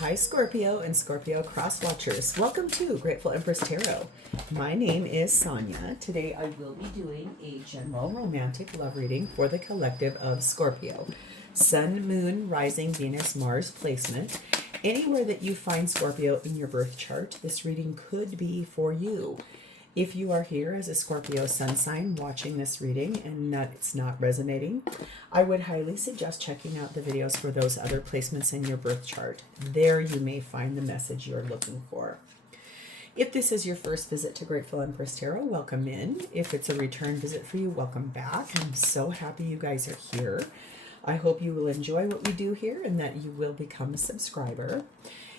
Hi Scorpio and Scorpio cross watchers. Welcome to Grateful Empress Tarot. My name is Sonia. Today I will be doing a general romantic love reading for the collective of Scorpio. Sun, Moon, Rising, Venus, Mars placement. Anywhere that you find Scorpio in your birth chart, this reading could be for you. If you are here as a Scorpio sun sign watching this reading and that it's not resonating, I would highly suggest checking out the videos for those other placements in your birth chart. There you may find the message you're looking for. If this is your first visit to Grateful Empress Tarot, welcome in. If it's a return visit for you, welcome back. I'm so happy you guys are here. I hope you will enjoy what we do here and that you will become a subscriber.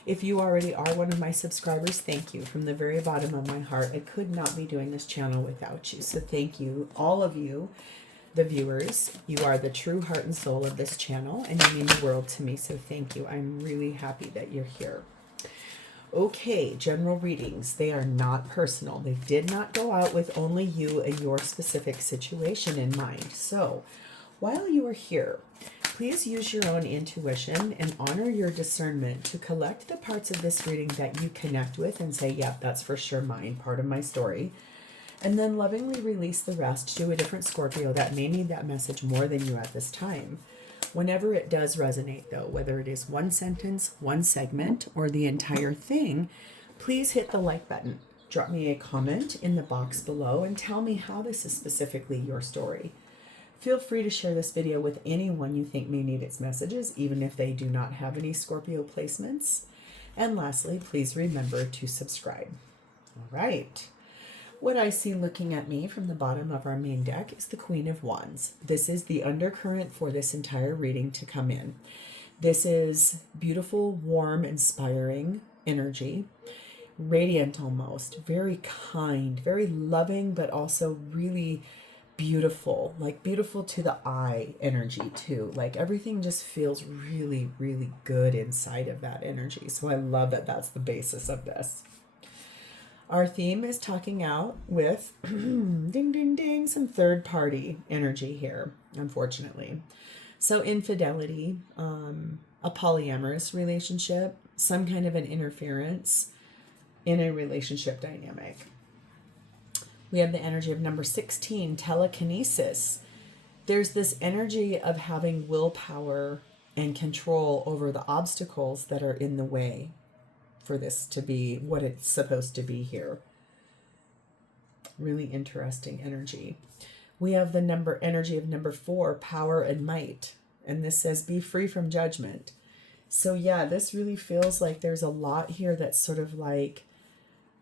If you already are one of my subscribers, thank you. From the very bottom of my heart, I could not be doing this channel without you. So thank you, all of you, the viewers. You are the true heart and soul of this channel, and you mean the world to me. So thank you. I'm really happy that you're here. Okay, general readings. They are not personal. They did not go out with only you and your specific situation in mind. So while you are here, please use your own intuition and honor your discernment to collect the parts of this reading that you connect with and say, yep, that's for sure mine, part of my story. And then lovingly release the rest to a different Scorpio that may need that message more than you at this time. Whenever it does resonate, though, whether it is one sentence, one segment, or the entire thing, please hit the like button. Drop me a comment in the box below and tell me how this is specifically your story. Feel free to share this video with anyone you think may need its messages, even if they do not have any Scorpio placements. And lastly, please remember to subscribe. All right. What I see looking at me from the bottom of our main deck is the Queen of Wands. This is the undercurrent for this entire reading to come in. This is beautiful, warm, inspiring energy. Radiant almost. Very kind, very loving, but also really beautiful, like beautiful to the eye energy too. Like everything just feels really, really good inside of that energy. So I love that that's the basis of this. Our theme is talking out with ding, ding, ding, some third party energy here, unfortunately. So infidelity, a polyamorous relationship, some kind of an interference in a relationship dynamic. We have the energy of number 16, telekinesis. There's this energy of having willpower and control over the obstacles that are in the way for this to be what it's supposed to be here. Really interesting energy. We have the energy of number 4, power and might. And this says, be free from judgment. So yeah, this really feels like there's a lot here that's sort of like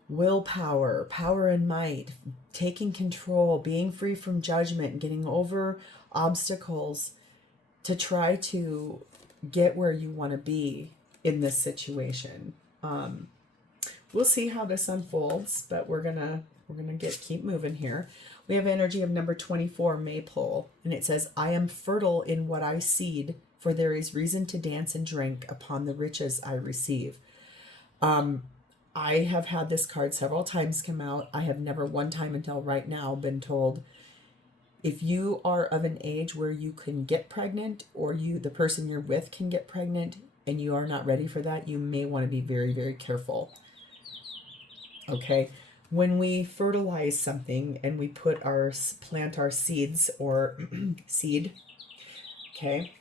willpower, power and might, taking control, being free from judgment, getting over obstacles to try to get where you want to be in this situation. We'll see how this unfolds, but we're gonna keep moving here. We have energy of number 24, maypole, and it says, I am fertile in what I seed, for there is reason to dance and drink upon the riches I receive. I have had this card several times come out. I have never one time until right now been told, if you are of an age where you can get pregnant, or the person you're with can get pregnant, and you are not ready for that, you may want to be very, very careful. Okay. When we fertilize something and we plant our seeds or seed, okay,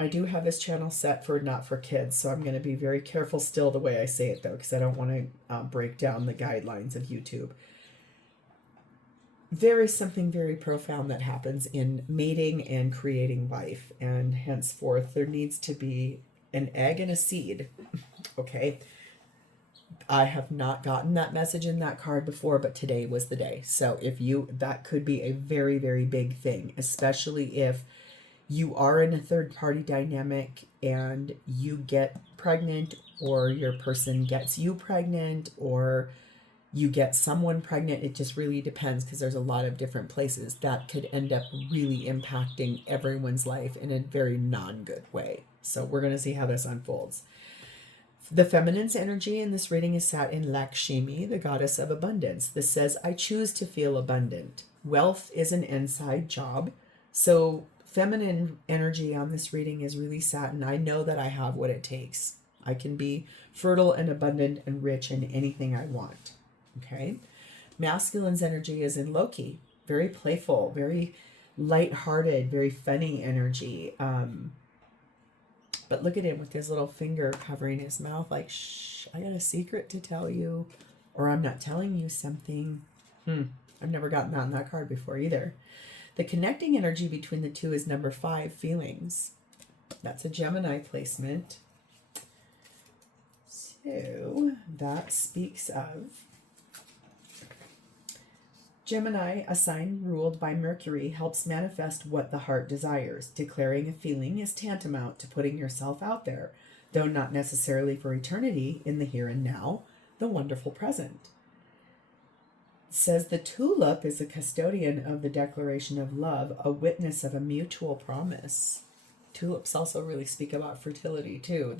I do have this channel set for not for kids, so I'm going to be very careful still the way I say it, though, because I don't want to break down the guidelines of YouTube. There is something very profound that happens in mating and creating life, and henceforth there needs to be an egg and a seed, okay? I have not gotten that message in that card before, but today was the day. So that could be a very, very big thing, especially if you are in a third party dynamic and you get pregnant, or your person gets you pregnant, or you get someone pregnant. It just really depends, because there's a lot of different places that could end up really impacting everyone's life in a very non-good way. So we're going to see how this unfolds. The feminine's energy in this reading is sat in Lakshmi, the goddess of abundance. This says, I choose to feel abundant. Wealth is an inside job. So feminine energy on this reading is really sat, and I know that I have what it takes. I can be fertile and abundant and rich in anything I want. Okay. Masculine's energy is in Loki, very playful, very lighthearted, very funny energy. But look at him with his little finger covering his mouth like, shh, I got a secret to tell you, or I'm not telling you something. I've never gotten that on that card before either. The connecting energy between the two is number 5, feelings. That's a Gemini placement. So that speaks of Gemini, a sign ruled by Mercury, helps manifest what the heart desires. Declaring a feeling is tantamount to putting yourself out there, though not necessarily for eternity, in the here and now, the wonderful present. It says the tulip is a custodian of the declaration of love, a witness of a mutual promise. Tulips also really speak about fertility too.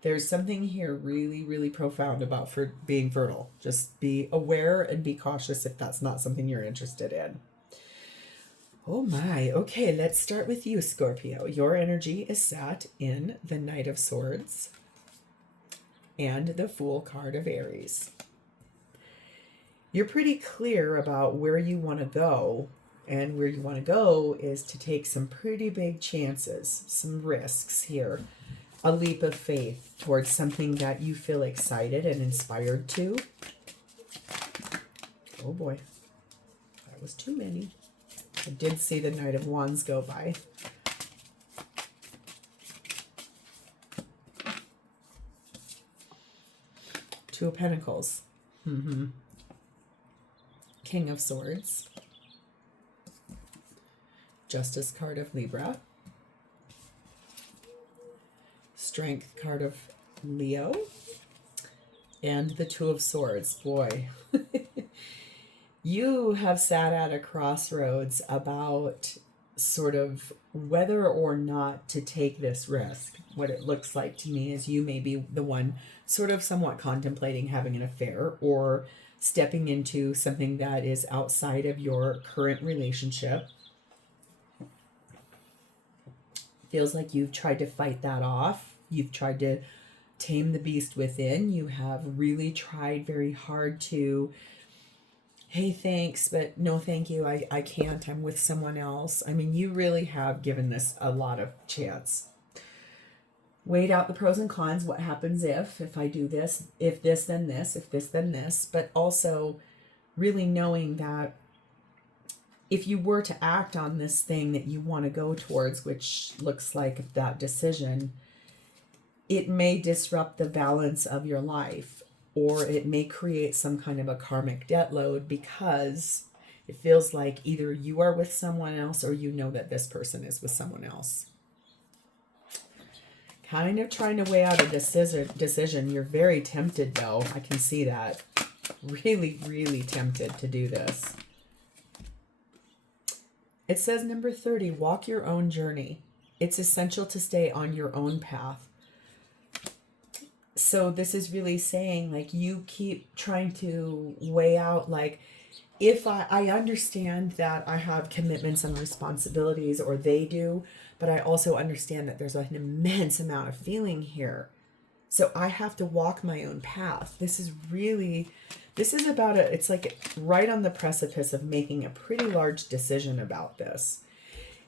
There's something here really, really profound about being fertile. Just be aware and be cautious if that's not something you're interested in. Oh my. Okay, let's start with you, Scorpio. Your energy is sat in the Knight of Swords and the Fool card of Aries. You're pretty clear about where you want to go, and where you want to go is to take some pretty big chances, some risks here. A leap of faith towards something that you feel excited and inspired to. Oh boy, that was too many. I did see the Knight of Wands go by. Two of Pentacles. King of Swords. Justice card of Libra. Strength card of Leo, and the Two of Swords. Boy, you have sat at a crossroads about sort of whether or not to take this risk. What it looks like to me is you may be the one sort of somewhat contemplating having an affair or stepping into something that is outside of your current relationship. Feels like you've tried to fight that off. You've tried to tame the beast within. You have really tried very hard to, hey, thanks, but no thank you. I can't. I'm with someone else. I mean, you really have given this a lot of chance. Weighed out the pros and cons. What happens if I do this? If this, then this. If this, then this. But also really knowing that if you were to act on this thing that you want to go towards, which looks like that decision, it may disrupt the balance of your life, or it may create some kind of a karmic debt load because it feels like either you are with someone else or you know that this person is with someone else. Kind of trying to weigh out a decision. You're very tempted though. I can see that. Really, really tempted to do this. It says number 30, walk your own journey. It's essential to stay on your own path. So this is really saying, like, you keep trying to weigh out, like, if I understand that I have commitments and responsibilities, or they do, but I also understand that there's an immense amount of feeling here. So I have to walk my own path. This is about it's like right on the precipice of making a pretty large decision about this.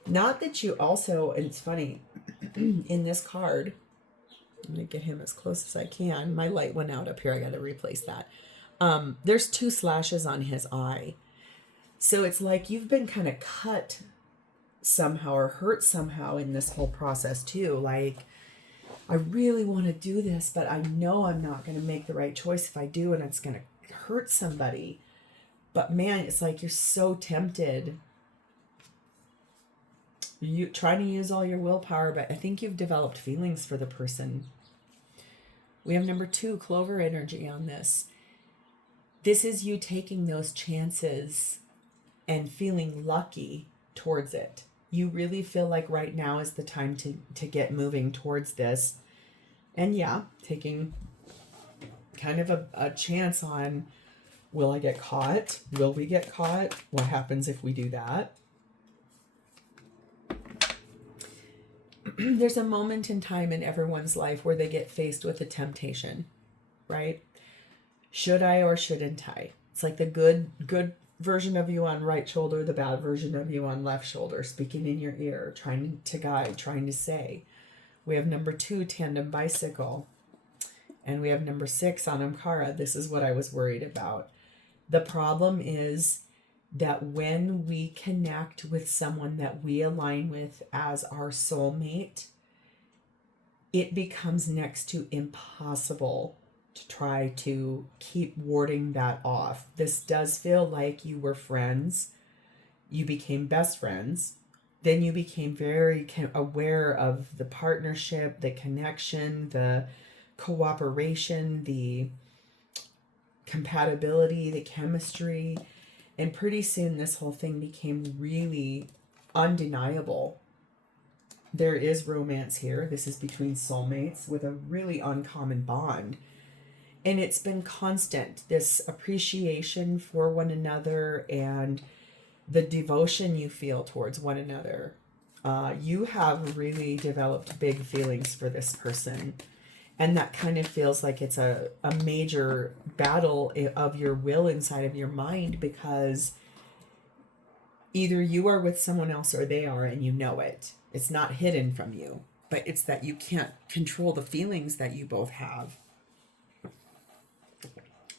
Not that you also, and it's funny, in this card, I'm going to get him as close as I can. My light went out up here. I got to replace that. There's 2 slashes on his eye. So it's like you've been kind of cut somehow or hurt somehow in this whole process too. Like, I really want to do this, but I know I'm not going to make the right choice if I do, and it's going to hurt somebody. But man, it's like you're so tempted. You trying to use all your willpower, but I think you've developed feelings for the person. We have number 2, Clover energy on this. This is you taking those chances and feeling lucky towards it. You really feel like right now is the time to get moving towards this. And yeah, taking kind of a chance on, will I get caught? Will we get caught? What happens if we do that? there's a moment in time in everyone's life where they get faced with a temptation, right? Should I or shouldn't I? It's like the good version of you on right shoulder, the bad version of you on left shoulder, speaking in your ear, trying to guide, trying to say. We have number 2, tandem bicycle. And we have number 6 on Amkara. This is what I was worried about. The problem is that when we connect with someone that we align with as our soulmate, it becomes next to impossible to try to keep warding that off. This does feel like you were friends. You became best friends. Then you became very aware of the partnership, the connection, the cooperation, the compatibility, the chemistry. And pretty soon this whole thing became really undeniable. There is romance here. This is between soulmates with a really uncommon bond. And it's been constant, this appreciation for one another and the devotion you feel towards one another. You have really developed big feelings for this person. And that kind of feels like it's a major battle of your will inside of your mind, because either you are with someone else or they are, and you know it. It's not hidden from you, but it's that you can't control the feelings that you both have.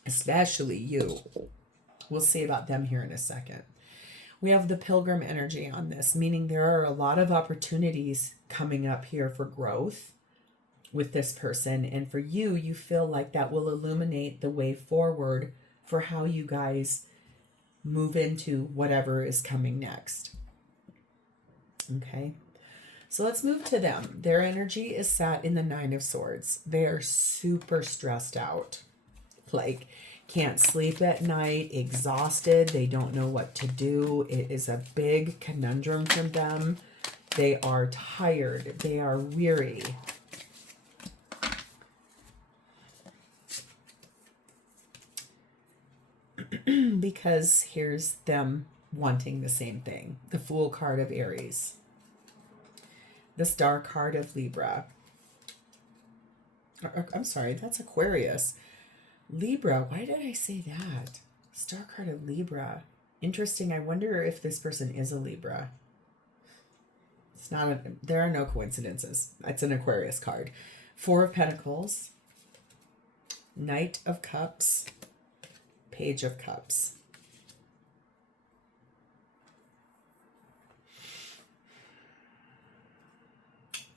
Especially you. We'll see about them here in a second. We have the pilgrim energy on this, meaning there are a lot of opportunities coming up here for growth with this person. And for you, you feel like that will illuminate the way forward for how you guys move into whatever is coming next. Okay. So let's move to them. Their energy is sat in the 9 of Swords. They are super stressed out. Like, can't sleep at night, exhausted. They don't know what to do. It is a big conundrum for them. They are tired. They are weary. Because here's them wanting the same thing. The Fool card of Aries. The Star card of Libra. I'm sorry, that's Aquarius. Libra, why did I say that? Star card of Libra. Interesting. I wonder if this person is a Libra. It's not there are no coincidences. It's an Aquarius card. 4 of Pentacles. Knight of Cups. Page of Cups.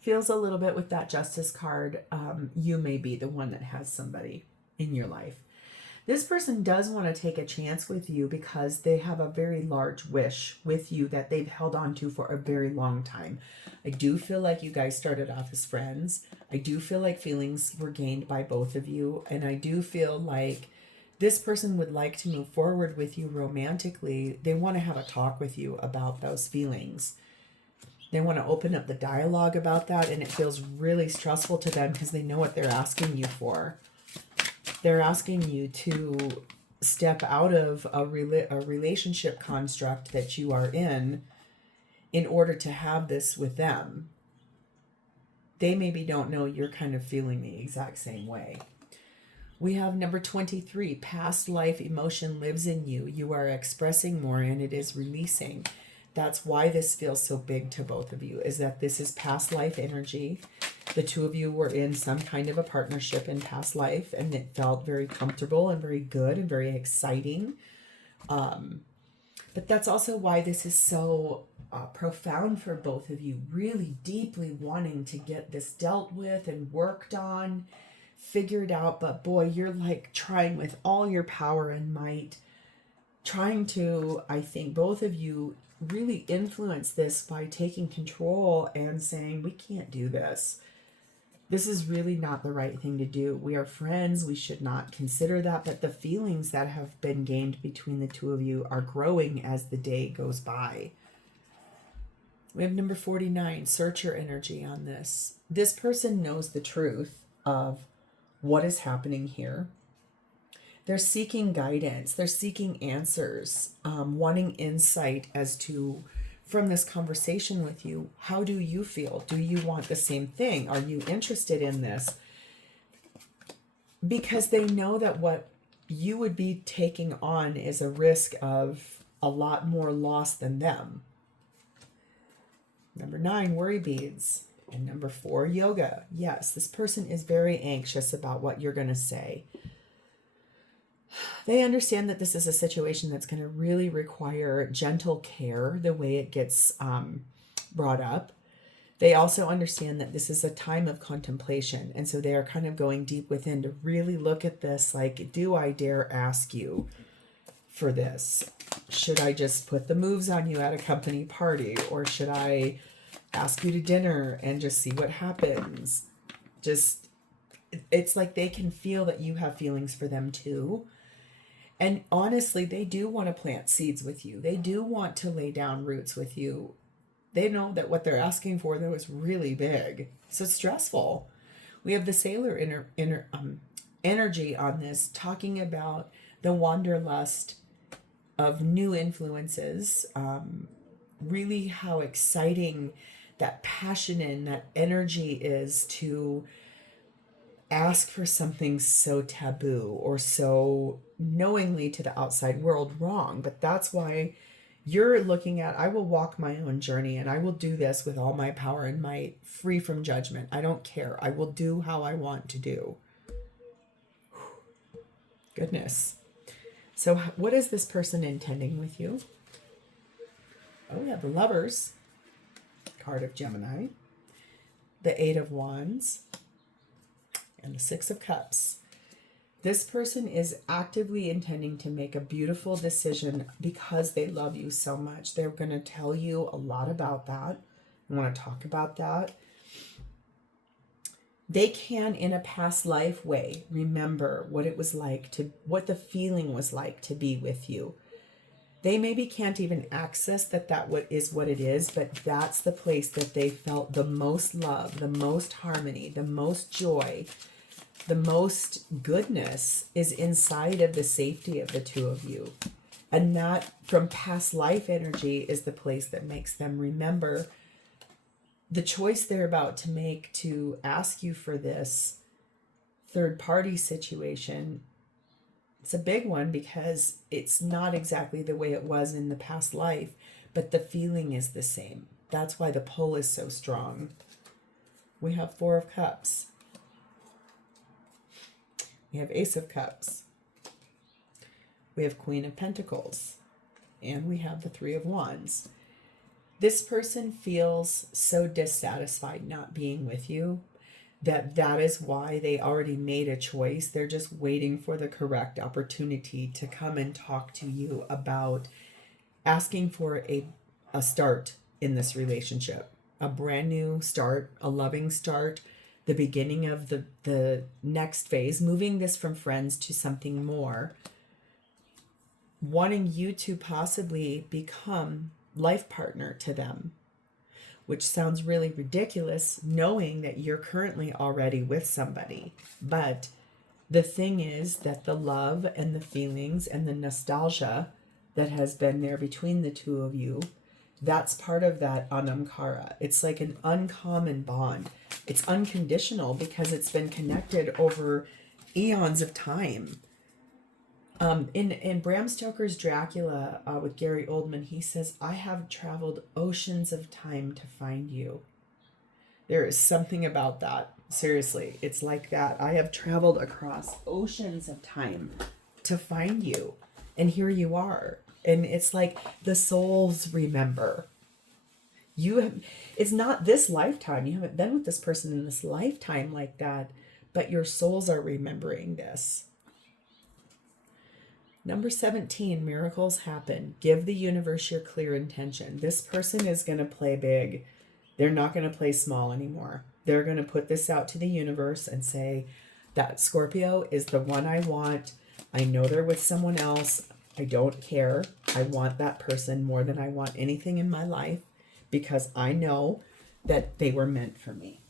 Feels a little bit with that Justice card. You may be the one that has somebody in your life. This person does want to take a chance with you because they have a very large wish with you that they've held on to for a very long time. I do feel like you guys started off as friends. I do feel like feelings were gained by both of you. And I do feel like this person would like to move forward with you romantically. They want to have a talk with you about those feelings. They want to open up the dialogue about that. And it feels really stressful to them because they know what they're asking you for. They're asking you to step out of a relationship construct that you are in order to have this with them. They maybe don't know you're kind of feeling the exact same way. We have number 23, past life emotion lives in you. You are expressing more and it is releasing. That's why this feels so big to both of you, is that this is past life energy. The two of you were in some kind of a partnership in past life, and it felt very comfortable and very good and very exciting. But that's also why this is so profound for both of you, really deeply wanting to get this dealt with and worked on, figured out. But boy, you're like trying with all your power and might, trying to, I think, both of you really influence this by taking control and saying, we can't do this. This is really not the right thing to do. We are friends. We should not consider that. But the feelings that have been gained between the two of you are growing as the day goes by. We have number 49, searcher energy on this. This person knows the truth of what is happening here. They're seeking guidance. They're seeking answers, wanting insight as to from this conversation with you, how do you feel? Do you want the same thing? Are you interested in this? Because they know that what you would be taking on is a risk of a lot more loss than them. Number 9, worry beads. And number 4, yoga. Yes, this person is very anxious about what you're going to say. They understand that this is a situation that's going to really require gentle care, the way it gets brought up. They also understand that this is a time of contemplation. And so they are kind of going deep within to really look at this like, do I dare ask you for this? Should I just put the moves on you at a company party? Or should I ask you to dinner and just see what happens? It's like they can feel that you have feelings for them too. And honestly, they do want to plant seeds with you. They do want to lay down roots with you. They know that what they're asking for, though, is really big. So it's stressful. We have the sailor energy on this, talking about the wanderlust of new influences. Really how exciting that passion and that energy is to ask for something so taboo or so knowingly to the outside world wrong. But that's why you're looking at, I will walk my own journey and I will do this with all my power and might, free from judgment. I don't care. I will do how I want to do. Goodness. So what is this person intending with you? Oh yeah, the Lovers card of Gemini, the 8 of Wands, and the 6 of Cups. This person is actively intending to make a beautiful decision because they love you so much. They're going to tell you a lot about that. I want to talk about that. They can, in a past life way, remember what it was like what the feeling was like to be with you. They maybe can't even access that is what it is, but that's the place that they felt the most love, the most harmony, the most joy, the most goodness is inside of the safety of the two of you. And that from past life energy is the place that makes them remember the choice they're about to make to ask you for this third party situation. It's a big one because it's not exactly the way it was in the past life, but the feeling is the same. That's why the pull is so strong. We have 4 of Cups. We have Ace of Cups. We have Queen of Pentacles. And we have the 3 of Wands. This person feels so dissatisfied not being with you that is why they already made a choice. They're just waiting for the correct opportunity to come and talk to you about asking for a start in this relationship. A brand new start, a loving start, the beginning of the next phase, moving this from friends to something more, wanting you to possibly become life partner to them, which sounds really ridiculous knowing that you're currently already with somebody. But the thing is that the love and the feelings and the nostalgia that has been there between the two of you, that's part of that anamkara. It's like an uncommon bond. It's unconditional because it's been connected over eons of time. In Bram Stoker's Dracula with Gary Oldman, he says, I have traveled oceans of time to find you. There is something about that. Seriously, it's like that. I have traveled across oceans of time to find you. And here you are. And it's like the souls remember. It's not this lifetime. You haven't been with this person in this lifetime like that. But your souls are remembering this. Number 17, miracles happen. Give the universe your clear intention. This person is going to play big. They're not going to play small anymore. They're going to put this out to the universe and say, that Scorpio is the one I want. I know they're with someone else. I don't care. I want that person more than I want anything in my life because I know that they were meant for me.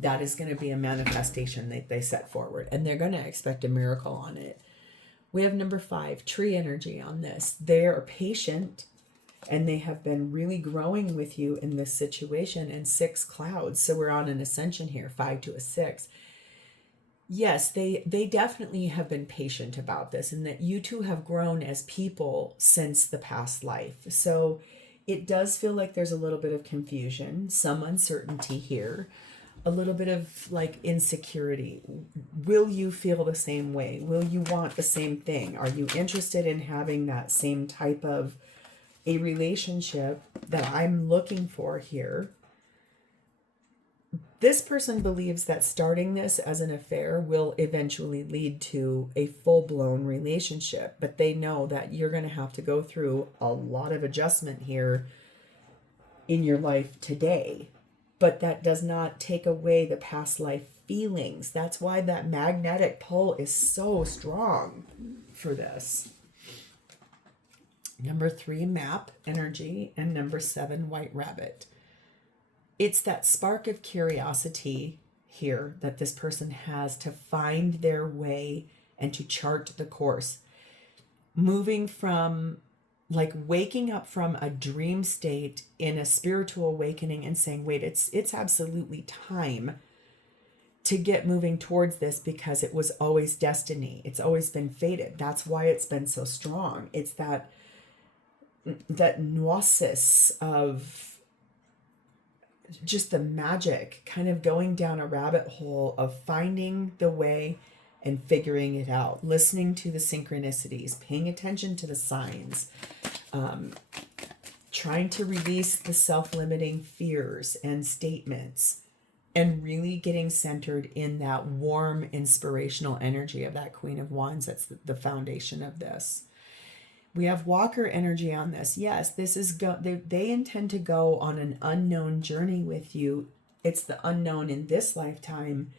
That is going to be a manifestation that they set forward, and they're going to expect a miracle on it. We have number 5, tree energy on this. They are patient. and they have been really growing with you in this situation. And 6 clouds, so we're on an ascension here, 5 to a 6. Yes, they definitely have been patient about this, and that you two have grown as people since the past life. So it does feel like there's a little bit of confusion, some uncertainty here, a little bit of like insecurity. Will you feel the same way? Will you want the same thing? Are you interested in having that same type of a relationship that I'm looking for here? This person believes that starting this as an affair will eventually lead to a full-blown relationship, but they know that you're going to have to go through a lot of adjustment here in your life today. But that does not take away the past life feelings. That's why that magnetic pull is so strong for this. Number 3, map energy, and number 7, white rabbit. It's that spark of curiosity here that this person has to find their way and to chart the course. Moving from like waking up from a dream state in a spiritual awakening and saying, wait, it's absolutely time to get moving towards this, because it was always destiny. It's always been fated. That's why it's been so strong. It's that gnosis of just the magic, kind of going down a rabbit hole of finding the way and figuring it out, listening to the synchronicities, paying attention to the signs, trying to release the self-limiting fears and statements, and really getting centered in that warm, inspirational energy of that Queen of Wands. That's the foundation of this. We have Walker energy on this. Yes, this is they intend to go on an unknown journey with you. It's the unknown in this lifetime,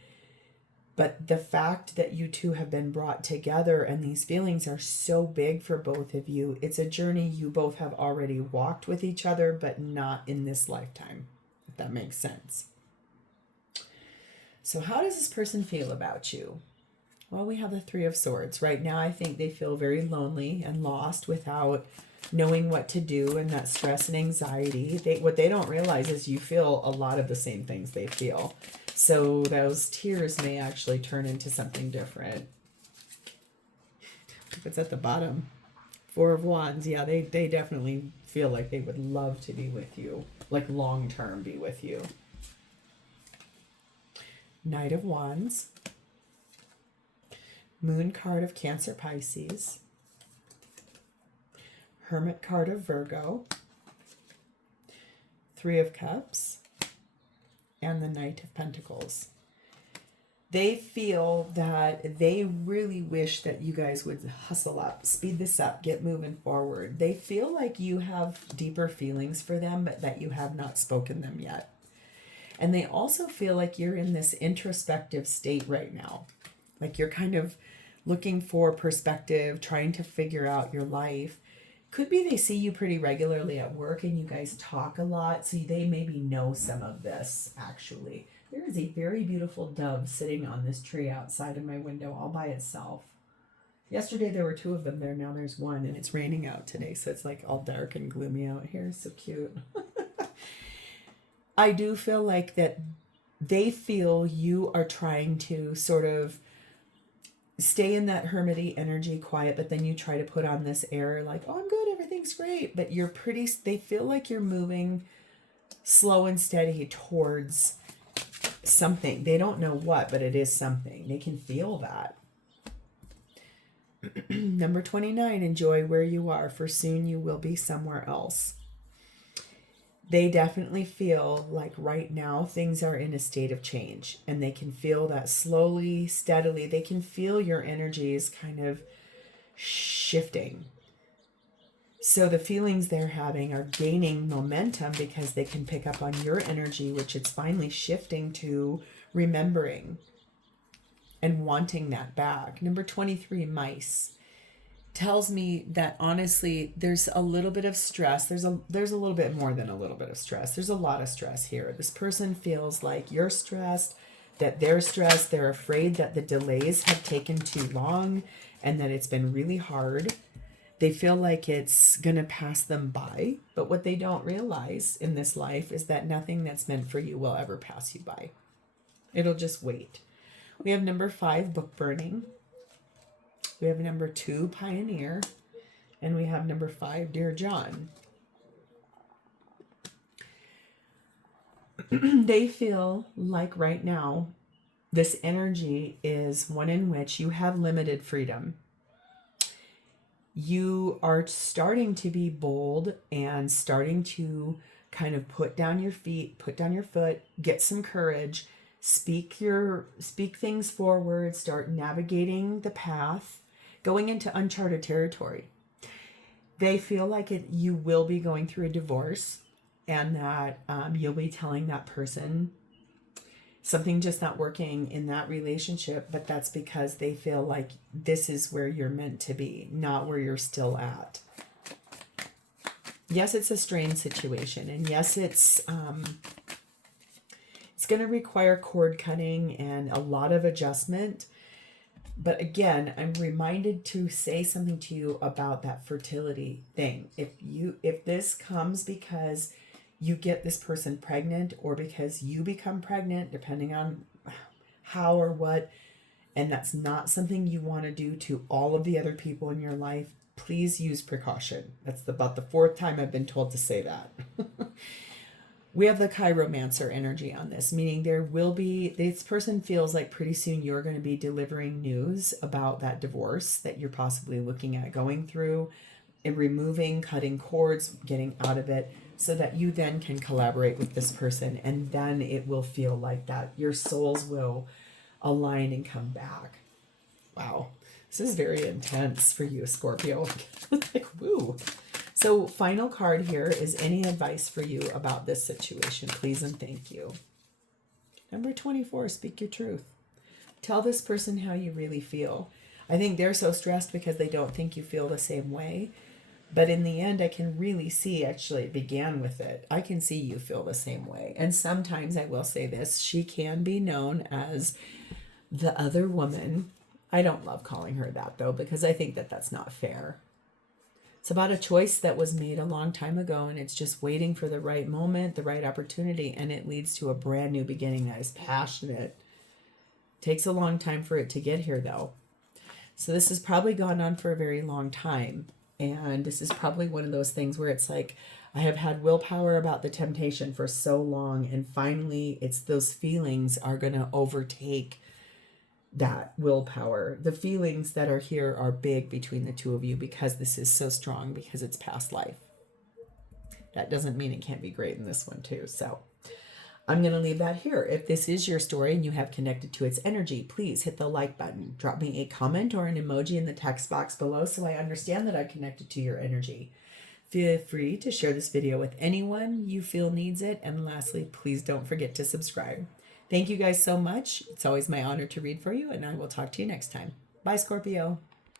but the fact that you two have been brought together and these feelings are so big for both of you, it's a journey you both have already walked with each other, but not in this lifetime, if that makes sense. So how does this person feel about you? Well, we have the 3 of Swords. Right now, I think they feel very lonely and lost without knowing what to do, and that stress and anxiety. What they don't realize is you feel a lot of the same things they feel. So those tears may actually turn into something different. It's at the bottom. 4 of Wands. Yeah, they definitely feel like they would love to be with you. Like long-term be with you. Knight of Wands. Moon card of Cancer, Pisces. Hermit card of Virgo. 3 of Cups. And the Knight of Pentacles. They feel that they really wish that you guys would hustle up, speed this up, get moving forward. They feel like you have deeper feelings for them, but that you have not spoken them yet. And they also feel like you're in this introspective state right now. Like you're kind of looking for perspective, trying to figure out your life. Could be they see you pretty regularly at work and you guys talk a lot, so they maybe know some of this, actually. There is a very beautiful dove sitting on this tree outside of my window all by itself. Yesterday there were 2 of them there, now there's 1, and it's raining out today, so it's like all dark and gloomy out here. So cute. I do feel like that they feel you are trying to sort of stay in that hermity energy, quiet, but then you try to put on this air like, oh, I'm good, everything's great. But they feel like you're moving slow and steady towards something. They don't know what, but it is something. They can feel that. Number 29, enjoy where you are, for soon you will be somewhere else. They definitely feel like right now things are in a state of change, and they can feel that slowly, steadily. They can feel your energies kind of shifting. So the feelings they're having are gaining momentum because they can pick up on your energy, which it's finally shifting to remembering and wanting that back. Number 23, mice. Tells me that honestly there's a little bit of stress. There's a little bit more than a little bit of stress. There's a lot of stress here. This person feels like you're stressed, that they're stressed. They're afraid that the delays have taken too long and that it's been really hard. They feel like it's going to pass them by, but what they don't realize in this life is that nothing that's meant for you will ever pass you by. It'll just wait. We have number 5, book burning. We have number 2, pioneer. And we have number 5, dear John. They feel like right now, this energy is one in which you have limited freedom. You are starting to be bold and starting to kind of put down your feet, put down your foot, get some courage, speak things forward, start navigating the path, going into uncharted territory. They feel like you will be going through a divorce, and that you'll be telling that person something just not working in that relationship, but that's because they feel like this is where you're meant to be, not where you're still at. Yes, it's a strained situation, and yes, it's going to require cord cutting and a lot of adjustment. But again, I'm reminded to say something to you about that fertility thing. If this comes because you get this person pregnant, or because you become pregnant, depending on how or what, and that's not something you want to do to all of the other people in your life, please use precaution. That's about the 4th time I've been told to say that. We have the chiromancer energy on this, meaning this person feels like pretty soon you're going to be delivering news about that divorce that you're possibly looking at going through, and removing, cutting cords, getting out of it, so that you then can collaborate with this person, and then it will feel like that. Your souls will align and come back. Wow. This is very intense for you, Scorpio. Like, woo. So final card here is any advice for you about this situation, please and thank you. Number 24, speak your truth. Tell this person how you really feel. I think they're so stressed because they don't think you feel the same way. But in the end, I can really see, actually, it began with it. I can see you feel the same way. And sometimes, I will say this, she can be known as the other woman. I don't love calling her that, though, because I think that that's not fair. It's about a choice that was made a long time ago, and it's just waiting for the right moment, the right opportunity, and it leads to a brand new beginning that is passionate. Takes a long time for it to get here, though. So this has probably gone on for a very long time. And this is probably one of those things where it's like, I have had willpower about the temptation for so long, and finally it's those feelings are going to overtake that willpower. The feelings that are here are big between the two of you because this is so strong, because it's past life. That doesn't mean it can't be great in this one too. So I'm going to leave that here. If this is your story and you have connected to its energy, please hit the like button. Drop me a comment or an emoji in the text box below so I understand that I connected to your energy. Feel free to share this video with anyone you feel needs it. And lastly, please don't forget to subscribe. Thank you guys so much. It's always my honor to read for you, and I will talk to you next time. Bye, Scorpio.